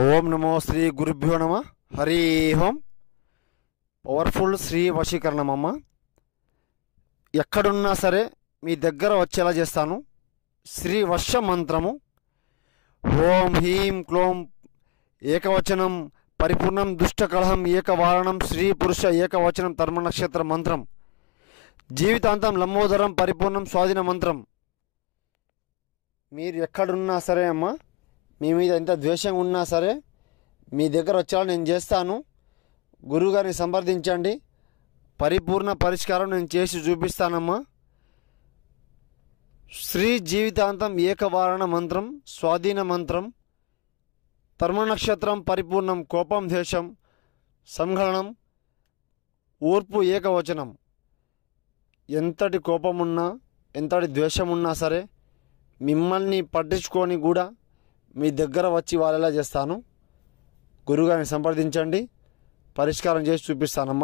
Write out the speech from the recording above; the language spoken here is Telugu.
ఓం నమో శ్రీ గురుభ్యో నమ. హరి ఓం. పవర్ఫుల్ శ్రీ వశీకరణమమ్మ. ఎక్కడున్నా సరే మీ దగ్గర వచ్చేలా చేస్తాను. శ్రీ వర్ష మంత్రము. ఓం హ్రీం క్లోం ఏకవచనం పరిపూర్ణం దుష్టకలహం ఏకవారణం శ్రీ పురుష ఏకవచనం తర్మ నక్షత్ర మంత్రం. జీవితాంతం లంబోదరం పరిపూర్ణం స్వాధీన మంత్రం. మీరు ఎక్కడున్నా సరే అమ్మ, మీ మీద ఎంత ద్వేషంగా ఉన్నా సరే మీ దగ్గర వచ్చేలా నేను చేస్తాను. గురువుగారిని సంప్రదించండి. పరిపూర్ణ పరిష్కారం నేను చేసి చూపిస్తానమ్మా. శ్రీ జీవితాంతం ఏకవారణ మంత్రం, స్వాధీన మంత్రం, తర్మ నక్షత్రం పరిపూర్ణం, కోపం దేశం సంహరణం, ఓర్పు ఏకవచనం. ఎంతటి కోపమున్నా ఎంతటి ద్వేషం ఉన్నా సరే మిమ్మల్ని పట్టించుకొని కూడా మీ దగ్గర వచ్చి వాళ్ళలా చేస్తాను. గురువుగారిని సంప్రదించండి, పరిష్కారం చేసి చూపిస్తానమ్మా.